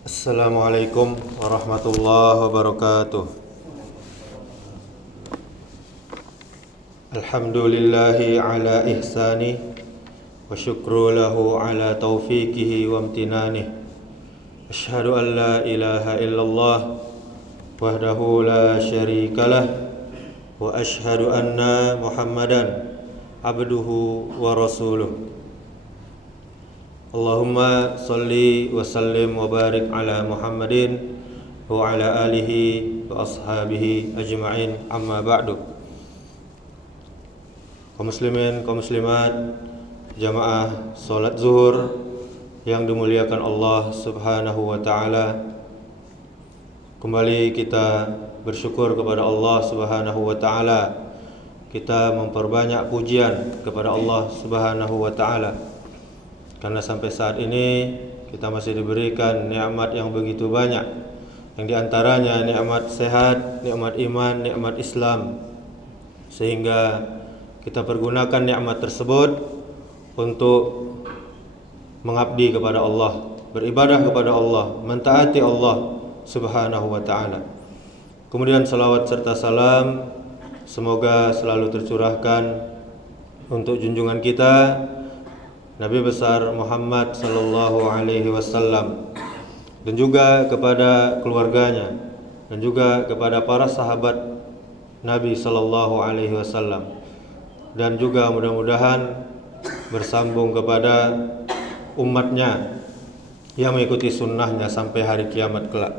Assalamualaikum warahmatullahi wabarakatuh. Alhamdulillahi ala ihsani wa syukru lahu ala taufiqihi wa amtinanih. Asyhadu an la ilaha illallah wahdahu la syarikalah wa asyhadu anna Muhammadan abduhu wa rasuluh. Allahumma salli wa sallim wa barik ala Muhammadin wa ala alihi wa ashabihi ajma'in, amma ba'du. Kaum muslimin, kaum muslimat, jamaah salat zuhur yang dimuliakan Allah Subhanahu wa taala. Kembali kita bersyukur kepada Allah Subhanahu wa taala. Kita memperbanyak pujian kepada Allah Subhanahu wa taala. Karena sampai saat ini kita masih diberikan nikmat yang begitu banyak, yang diantaranya nikmat sehat, nikmat iman, nikmat Islam, sehingga kita pergunakan nikmat tersebut untuk mengabdi kepada Allah, beribadah kepada Allah, mentaati Allah Subhanahu wa ta'ala. Kemudian salawat serta salam semoga selalu tercurahkan untuk junjungan kita Nabi besar Muhammad sallallahu alaihi wasallam, dan juga kepada keluarganya, dan juga kepada para sahabat Nabi sallallahu alaihi wasallam, dan juga mudah-mudahan bersambung kepada umatnya yang mengikuti sunnahnya sampai hari kiamat kelak.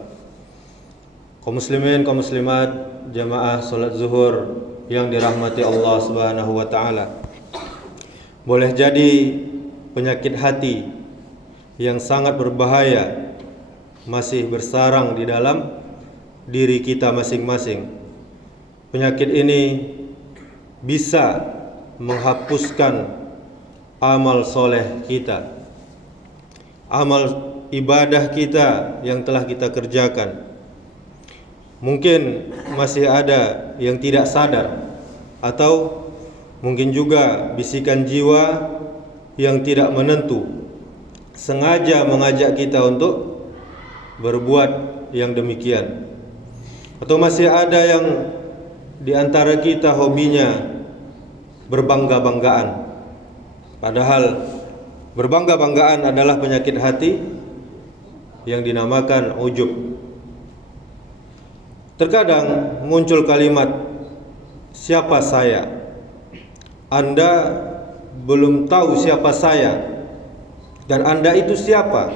Kaum muslimin, kaum muslimat, jamaah salat zuhur yang dirahmati Allah Subhanahu wa taala. Boleh jadi penyakit hati yang sangat berbahaya masih bersarang di dalam diri kita masing-masing. Penyakit ini bisa menghapuskan amal soleh kita, amal ibadah kita yang telah kita kerjakan. Mungkin masih ada yang tidak sadar, atau mungkin juga bisikan jiwa yang tidak menentu sengaja mengajak kita untuk berbuat yang demikian. Atau masih ada yang di antara kita hobinya berbangga-banggaan, padahal berbangga-banggaan adalah penyakit hati yang dinamakan ujub. Terkadang muncul kalimat, siapa saya? Anda belum tahu siapa saya, dan Anda itu siapa?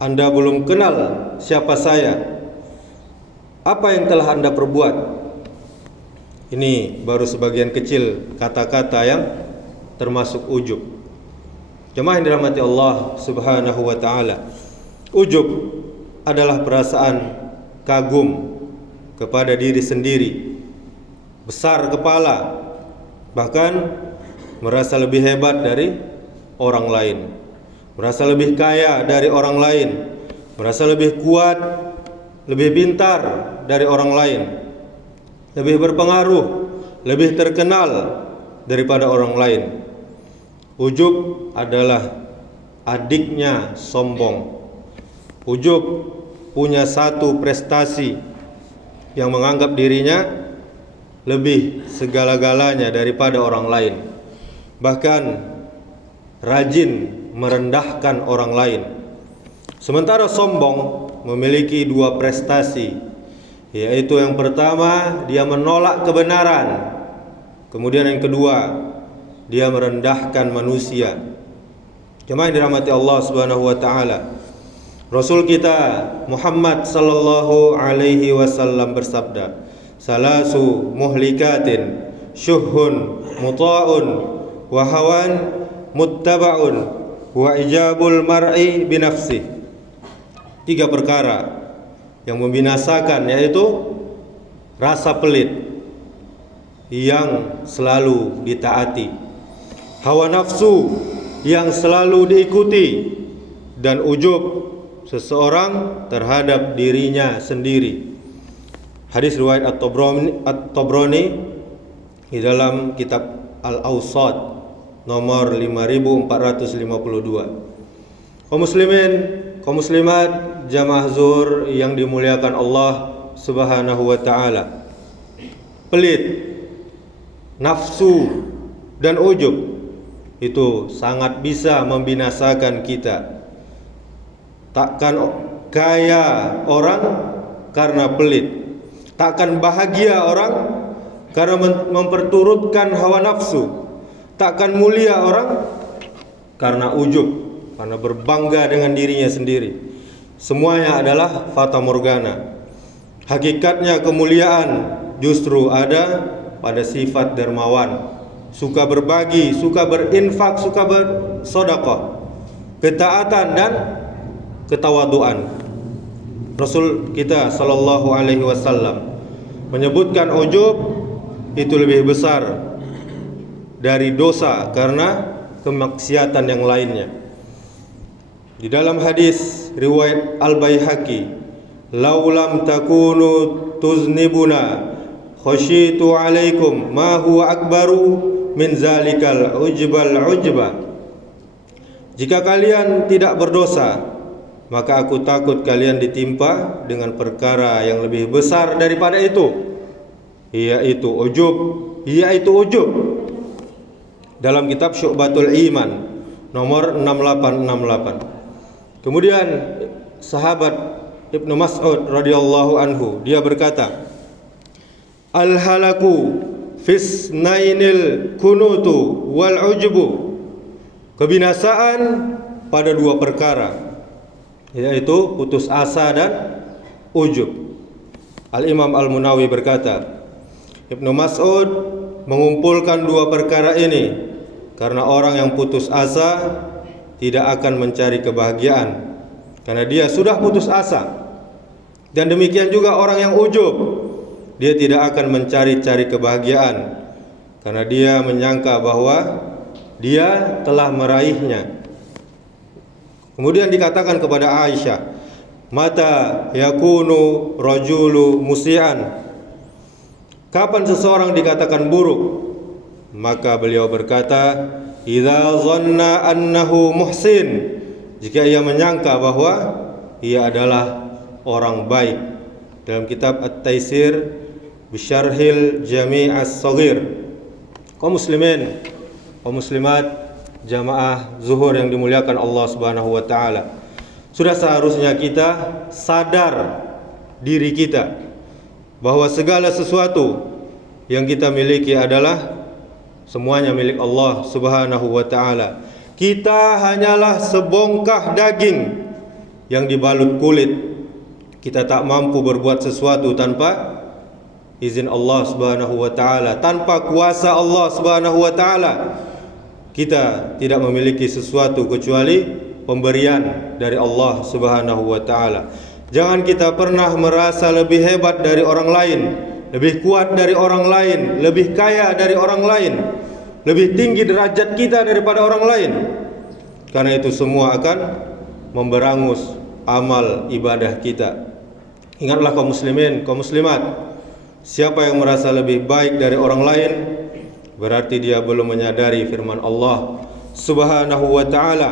Anda belum kenal siapa saya. Apa yang telah Anda perbuat? Ini baru sebagian kecil kata-kata yang termasuk ujub. Jemaah yang dirahmati Allah Subhanahu wa taala, ujub adalah perasaan kagum kepada diri sendiri, besar kepala, bahkan merasa lebih hebat dari orang lain, merasa lebih kaya dari orang lain, merasa lebih kuat, lebih pintar dari orang lain, lebih berpengaruh, lebih terkenal daripada orang lain. Ujub adalah adiknya sombong. Ujub punya satu prestasi yang menganggap dirinya lebih segala-galanya daripada orang lain, bahkan rajin merendahkan orang lain. Sementara sombong memiliki dua prestasi, yaitu yang pertama, dia menolak kebenaran. Kemudian yang kedua, dia merendahkan manusia. Jemaah yang dirahmati Allah Subhanahu wa taala, Rasul kita Muhammad sallallahu alaihi wasallam bersabda, salasu muhlikatin syuhun muta'un wa hawan muttaba'un wa ijabul mar'i binafsih. Tiga perkara yang membinasakan, yaitu rasa pelit yang selalu ditaati, hawa nafsu yang selalu diikuti, dan ujub seseorang terhadap dirinya sendiri. Hadis riwayat At-Tabrani di dalam kitab Al-Awsat nomor 5452. Kaum muslimin, kaum muslimat, jamaah zuhur yang dimuliakan Allah Subhanahu wa taala. Pelit, nafsu dan ujub itu sangat bisa membinasakan kita. Takkan kaya orang karena pelit, takkan bahagia orang karena memperturutkan hawa nafsu, takkan mulia orang karena ujub, karena berbangga dengan dirinya sendiri. Semuanya adalah fata morgana. Hakikatnya kemuliaan justru ada pada sifat dermawan, suka berbagi, suka berinfak, suka bersedekah, ketaatan dan ketawaduan. Rasul kita sallallahu alaihi wasallam menyebutkan ujub itu lebih besar dari dosa karena kemaksiatan yang lainnya. Di dalam hadis riwayat Al-Baihaqi, "Laulam takunu tuznibuna khasyitu alaikum ma huwa akbaru min zalikal ujbal ujba." Jika kalian tidak berdosa, maka aku takut kalian ditimpa dengan perkara yang lebih besar daripada itu, yaitu ujub. Dalam kitab Syu'batul Iman nomor 6868. Kemudian sahabat Ibnu Mas'ud radhiyallahu anhu, dia berkata, "Al-halaku fisnainil kunutu wal ujbu." Kebinasaan pada dua perkara, yaitu putus asa dan ujub. Al-Imam Al-Munawi berkata, Ibnu Mas'ud mengumpulkan dua perkara ini karena orang yang putus asa tidak akan mencari kebahagiaan karena dia sudah putus asa. Dan demikian juga orang yang ujub, dia tidak akan mencari-cari kebahagiaan karena dia menyangka bahwa dia telah meraihnya. Kemudian dikatakan kepada Aisyah, "Mata yakunu rajulu musian?" Kapan seseorang dikatakan buruk? Maka beliau berkata, "Idza zanna annahu muhsin." Jika ia menyangka bahwa ia adalah orang baik. Dalam kitab At-Taisir Bisyarhil Jami' As-Saghir. Kaum muslimin, kaum muslimat, jamaah zuhur yang dimuliakan Allah Subhanahu wa taala. Sudah seharusnya kita sadar diri kita bahwa segala sesuatu yang kita miliki adalah semuanya milik Allah Subhanahu wa taala. Kita hanyalah sebongkah daging yang dibalut kulit. Kita tak mampu berbuat sesuatu tanpa izin Allah Subhanahu wa taala, tanpa kuasa Allah Subhanahu wa taala. Kita tidak memiliki sesuatu kecuali pemberian dari Allah Subhanahu wa taala. Jangan kita pernah merasa lebih hebat dari orang lain, lebih kuat dari orang lain, lebih kaya dari orang lain, lebih tinggi derajat kita daripada orang lain. Karena itu semua akan memberangus amal ibadah kita. Ingatlah kaum muslimin, kaum muslimat, siapa yang merasa lebih baik dari orang lain, berarti dia belum menyadari firman Allah Subhanahu wa ta'ala,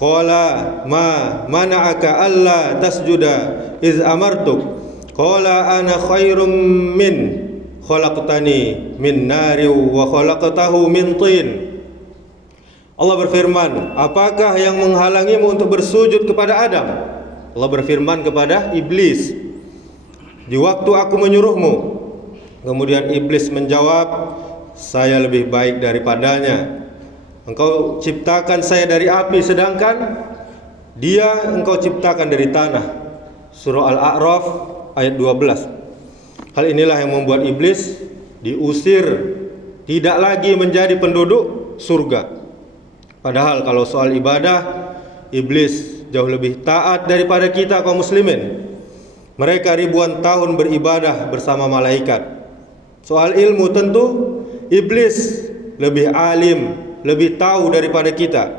"Qala ma mana'aka alla tasjuda iz amartuk qala ana khairum min khalaqtani min nari wa khalaqtahu min tin." Allah berfirman, apakah yang menghalangimu untuk bersujud kepada Adam? Allah berfirman kepada iblis, di waktu aku menyuruhmu. Kemudian iblis menjawab, saya lebih baik daripadanya. Engkau ciptakan saya dari api, sedangkan dia engkau ciptakan dari tanah. Surah Al-A'raf ayat 12. Hal inilah yang membuat iblis diusir, tidak lagi menjadi penduduk surga. Padahal kalau soal ibadah, iblis jauh lebih taat daripada kita kaum muslimin. Mereka ribuan tahun beribadah bersama malaikat. Soal ilmu tentu iblis lebih alim, lebih tahu daripada kita.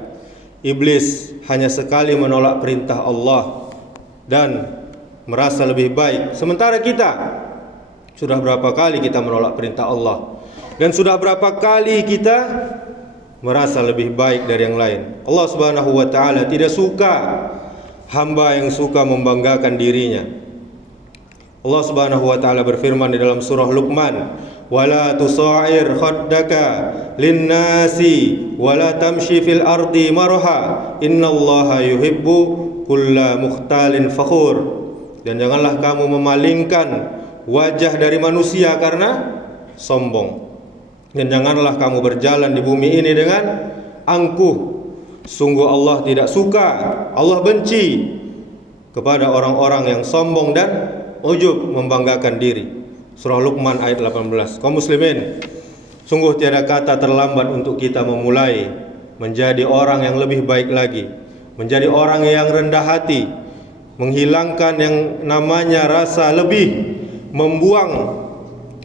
Iblis hanya sekali menolak perintah Allah dan merasa lebih baik. Sementara kita sudah berapa kali kita menolak perintah Allah, dan sudah berapa kali kita merasa lebih baik dari yang lain. Allah Subhanahu wa taala tidak suka hamba yang suka membanggakan dirinya. Allah Subhanahu wa taala berfirman di dalam surah Luqman, "Wala tusa'ir khaddaka lin-nasi wala tamshi fil ardi marha, innallaha yuhibbu kulla mukhtalin fakhur." Dan janganlah kamu memalingkan wajah dari manusia karena sombong. Dan janganlah kamu berjalan di bumi ini dengan angkuh. Sungguh Allah tidak suka, Allah benci kepada orang-orang yang sombong dan ujub, membanggakan diri. Surah Luqman ayat 18. Kaum muslimin, sungguh tiada kata terlambat untuk kita memulai menjadi orang yang lebih baik lagi, menjadi orang yang rendah hati, menghilangkan yang namanya rasa lebih, membuang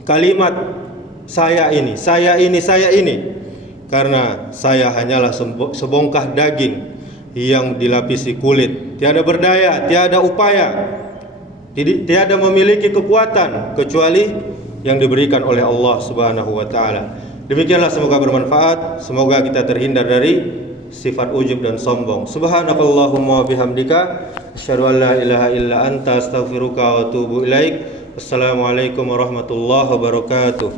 kalimat saya ini, saya ini, saya ini, karena saya hanyalah sebongkah daging yang dilapisi kulit, tiada berdaya, tiada upaya, tiada memiliki kekuatan kecuali yang diberikan oleh Allah Subhanahu wa taala. Demikianlah, semoga bermanfaat, semoga kita terhindar dari sifat ujub dan sombong. Subhanakallahumma wa bihamdika asyhadu an la ilaha illa anta astaghfiruka wa atubu ilaik. Wassalamualaikum warahmatullahi wabarakatuh.